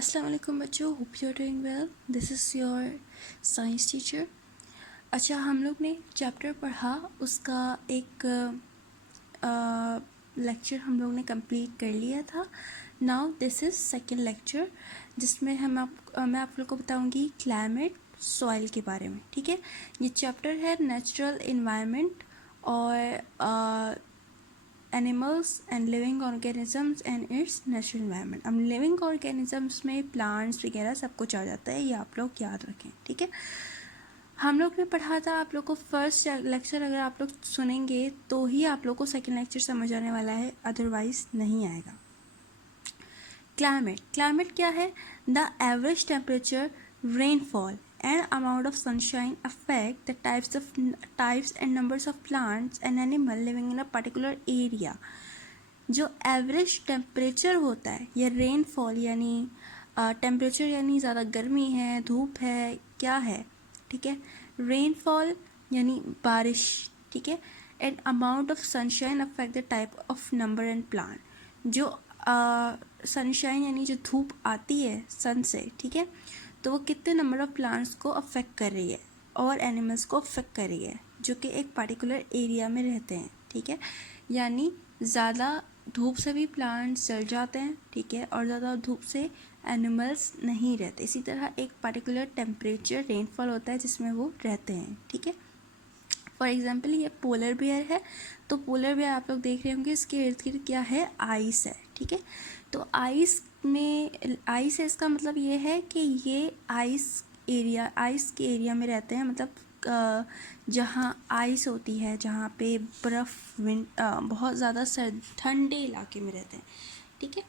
अस्सलाम वालेकुम बच्चों, hope you are doing well. This is your science teacher. अच्छा, हम लोग ने चैप्टर पढ़ा, उसका एक लेक्चर हम लोग ने कंप्लीट कर लिया था। Now this is second lecture, जिसमें मैं आप लोग को बताऊंगी क्लाइमेट सॉइल के बारे में। ठीक है, ये चैप्टर है नेचुरल इन्वायरमेंट और animals and living organisms and it's natural environment. अब लिविंग ऑर्गेनिजम्स में प्लांट्स वगैरह सब कुछ आ जाता है, ये आप लोग याद रखें। ठीक है, हम लोग ने पढ़ा था, आप लोग को फर्स्ट लेक्चर अगर आप लोग सुनेंगे तो ही आप लोग को सेकंड लेक्चर समझ आने वाला है, अदरवाइज नहीं आएगा। क्लाइमेट क्या है? The average temperature, rainfall and amount of sunshine affect the types and numbers of plants and animal living in a particular area। जो एवरेज टेम्परेचर होता है या रेनफॉल यानी टेम्परेचर यानी ज़्यादा गर्मी है, धूप है, क्या है, ठीक है। रेनफॉल यानी बारिश, ठीक है। And amount of sunshine affect the type of number and plant. जो सनशाइन यानी जो धूप आती है सन से, ठीक है, तो वो कितने नंबर ऑफ प्लांट्स को अफेक्ट कर रही है और एनिमल्स को अफेक्ट कर रही है जो कि एक पर्टिकुलर एरिया में रहते हैं। ठीक है, यानी ज़्यादा धूप से भी प्लांट्स जल जाते हैं, ठीक है, और ज़्यादा धूप से एनिमल्स नहीं रहते। इसी तरह एक पर्टिकुलर टेम्परेचर रेनफॉल होता है जिसमें वो रहते हैं। ठीक है, फॉर एग्जांपल ये पोलर बियर है, तो पोलर बियर आप लोग देख रहे होंगे, इसके इर्द गिर्द क्या है? आइस है। ठीक है, तो आइस है, इसका मतलब ये है कि ये आइस के एरिया में रहते हैं, मतलब जहाँ आइस होती है, जहाँ पे बर्फ़ बहुत ज़्यादा ठंडे इलाके में रहते हैं। ठीक है,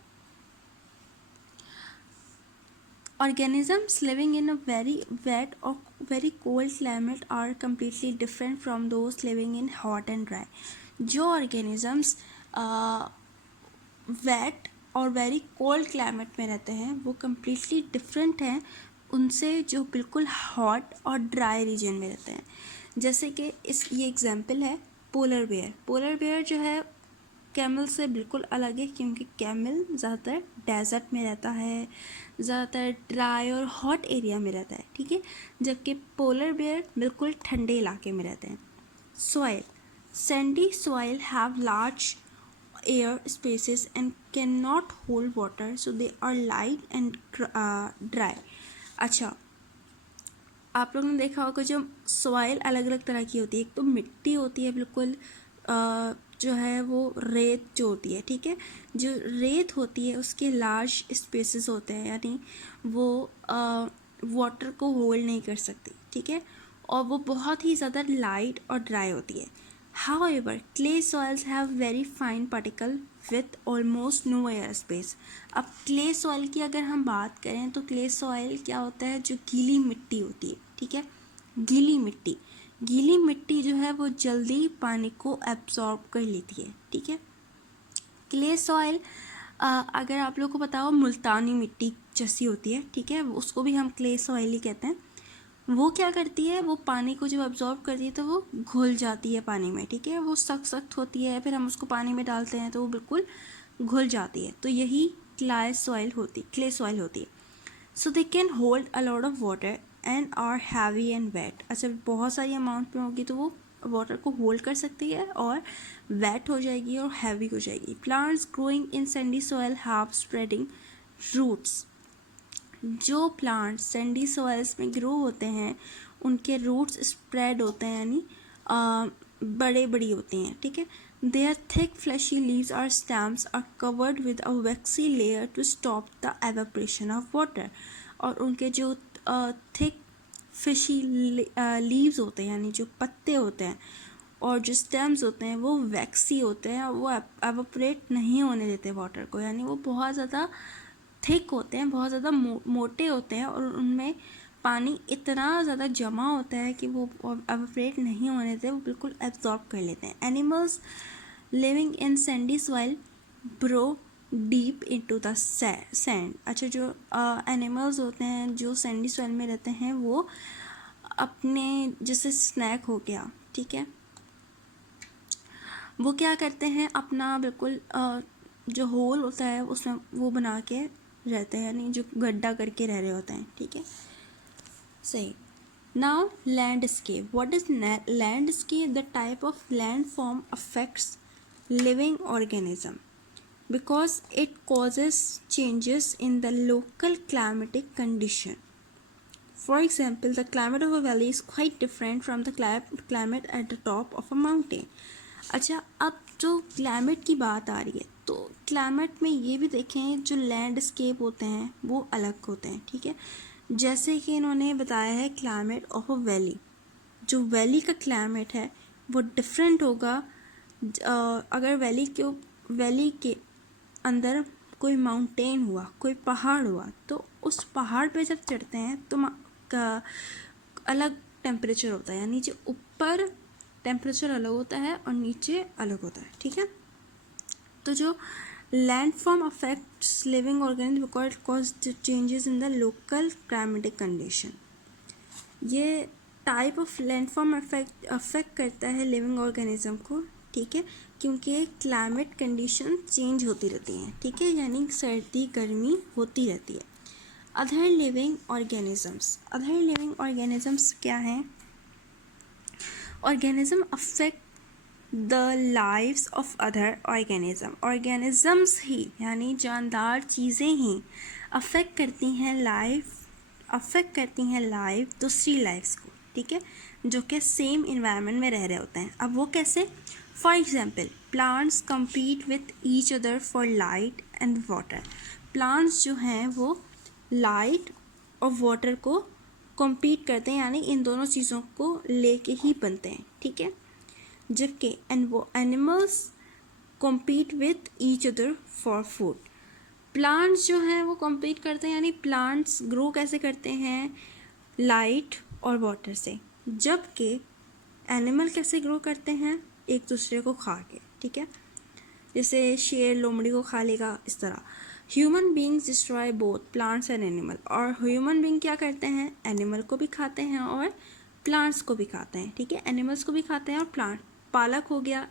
organisms living in a very wet or very cold climate are completely different from those living in hot and dry। जो organisms वेट और वेरी कोल्ड क्लाइमेट में रहते हैं वो कम्प्लीटली डिफरेंट हैं उनसे जो बिल्कुल हॉट और ड्राई रीजन में रहते हैं। जैसे कि ये एग्जांपल है पोलर बेयर जो है कैमल से बिल्कुल अलग है, क्योंकि कैमल ज़्यादातर डेजर्ट में रहता है, ज़्यादातर ड्राई और हॉट एरिया में रहता है। ठीक है, जबकि पोलर बेयर बिल्कुल ठंडे इलाके में रहते हैं। Soil, Sandy soil have large air spaces and cannot hold water, so they are light and dry। अच्छा, आप लोगों ने देखा होगा जो सॉइल अलग अलग तरह की होती है। एक तो मिट्टी होती है बिल्कुल जो है वो रेत जो होती है, ठीक है, जो रेत होती है उसके लार्ज स्पेसेस होते हैं, यानी वो वाटर को होल्ड नहीं कर सकती। ठीक है, और वो बहुत ही ज़्यादा लाइट और ड्राई होती है। However, clay soils have very fine particle with almost no air space। अब clay soil की अगर हम बात करें तो clay soil क्या होता है? जो गीली मिट्टी होती है, ठीक है, गीली मिट्टी जो है वो जल्दी पानी को एब्जॉर्ब कर लेती है। ठीक है, क्ले सॉइल अगर आप लोग को पता हो मुल्तानी मिट्टी जैसी होती है, ठीक है, उसको भी हम क्ले सॉइल ही कहते हैं। वो क्या करती है? वो पानी को जब अब्जॉर्ब करती है तो वो घुल जाती है पानी में। ठीक है, वो सख्त होती है, फिर हम उसको पानी में डालते हैं तो वो बिल्कुल घुल जाती है, तो यही क्ले सॉइल होती है। So they can hold a lot of water and are heavy and wet. अच्छा, बहुत सारी अमाउंट में होगी तो वो वाटर को होल्ड कर सकती है और वेट हो जाएगी और हैवी हो जाएगी। Plants growing in sandy soil have spreading roots. जो प्लांट्स सैंडी सॉइल्स में ग्रो होते हैं उनके रूट्स स्प्रेड होते हैं, यानी बड़ी होती हैं। ठीक है, देयर थिक फ्लैशी लीव्स और stems are covered with a waxy layer to stop the evaporation of water. और उनके जो थिक फिशी लीव्स होते हैं, यानी जो पत्ते होते हैं, और जो स्टेम्स होते हैं वो वैक्सी होते हैं और वो एवेपोरेट नहीं होने देते वाटर को, यानी वो बहुत ज़्यादा थिक होते हैं, बहुत ज़्यादा मोटे होते हैं और उनमें पानी इतना ज़्यादा जमा होता है कि वो एवेपोरेट नहीं होने देते, वो बिल्कुल एब्जॉर्ब कर लेते हैं। Animals living in sandy soil bro deep into the sand. अच्छा, जो एनिमल्स होते हैं जो सैंडी सॉइल में रहते हैं वो अपने, जैसे स्नैक हो गया, ठीक है, वो क्या करते हैं? अपना बिल्कुल जो होल होता है उसमें वो बना के रहते हैं, यानी जो गड्ढा करके रह रहे होते हैं, ठीक है, सही। Now landscape, what is landscape? The type of land form affects living organism because it causes changes in the local climatic condition. For example, the climate of a valley is quite different from the climate at the top of a mountain. अच्छा, अब जो climate की बात आ रही है तो climate में ये भी देखें जो लैंडस्केप होते हैं वो अलग होते हैं, ठीक है। जैसे कि इन्होंने बताया है क्लाइमेट ऑफ अ वैली, जो वैली का क्लाइमेट है वो डिफरेंट होगा अगर वैली के अंदर कोई माउंटेन हुआ, कोई पहाड़ हुआ, तो उस पहाड़ पे जब चढ़ते हैं तो अलग टेम्परेचर होता है, यानी नीचे ऊपर टेम्परेचर अलग होता है और नीचे अलग होता है, ठीक है। तो जो land form affects living organism because cause changes in the local climatic condition, ये type of land form affect करता है लिविंग ऑर्गेनिज्म को, ठीक है, क्योंकि क्लाइमेट कंडीशन चेंज होती रहती हैं, ठीक है, यानी सर्दी गर्मी होती रहती है। अदर लिविंग ऑर्गेनिजम्स क्या हैं? Organism affect the lives of other organisms ही, यानी जानदार चीज़ें ही अफेक्ट करती हैं लाइव दूसरी लाइव्स को, ठीक है, जो कि सेम इन्वायरमेंट में रह रहे होते हैं। अब वो कैसे? For example, plants compete with each other for light and water. Plants जो हैं वो लाइट और वाटर को कम्पीट करते हैं, यानी इन दोनों चीज़ों को लेके ही बनते हैं, ठीक है। जबकि वो animals compete with each other for food. Plants जो हैं वो कम्पीट करते हैं, यानी प्लांट्स ग्रो कैसे करते हैं? लाइट और वाटर से। जबकि एनिमल कैसे ग्रो करते हैं? एक दूसरे को खा के, ठीक है, जैसे शेर लोमड़ी को खा लेगा, इस तरह। Human beings destroy both plants and animal, और ह्यूमन बींग क्या करते हैं? एनिमल को भी खाते हैं और प्लांट्स को भी खाते हैं, ठीक है, एनिमल्स को भी खाते हैं और पालक हो गया,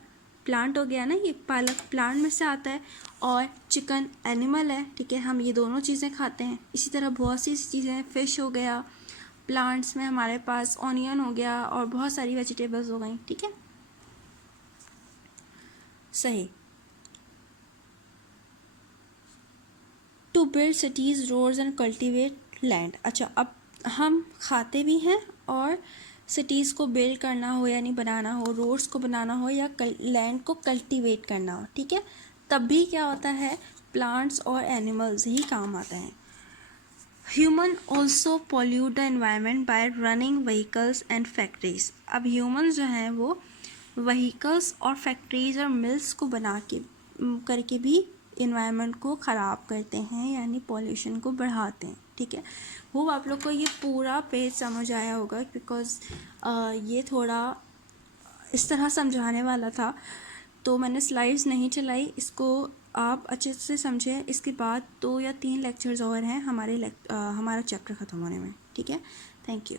प्लांट हो गया ना, ये पालक प्लांट में से आता है, और चिकन एनिमल है, ठीक है, हम ये दोनों चीज़ें खाते हैं। इसी तरह बहुत सी चीज़ें, फिश हो गया, प्लांट्स में हमारे पास ऑनियन हो गया और बहुत सारी वेजिटेबल्स हो गई, ठीक है, सही। To build cities, roads and cultivate land. अच्छा, अब हम खाते भी हैं और सिटीज़ को बिल्ड करना हो यानी बनाना हो, रोड्स को बनाना हो या लैंड को कल्टिवेट करना हो, ठीक है, तब भी क्या होता है? प्लांट्स और एनिमल्स ही काम आते हैं। Human also pollute the environment bye running vehicles and factories. अब ह्यूमन जो हैं वो व्हीकल्स और फैक्ट्रीज और मिल्स को बना के करके भी इन्वायरमेंट को ख़राब करते हैं, यानी पॉल्यूशन को बढ़ाते हैं, ठीक है। वो आप लोग को ये पूरा पेज समझ आया होगा, बिकॉज़ ये थोड़ा इस तरह समझाने वाला था तो मैंने स्लाइड्स नहीं चलाई। इसको आप अच्छे से समझें। इसके बाद 2 या 3 लेक्चर्स और हैं हमारा चैप्टर ख़त्म होने में, ठीक है। Thank you.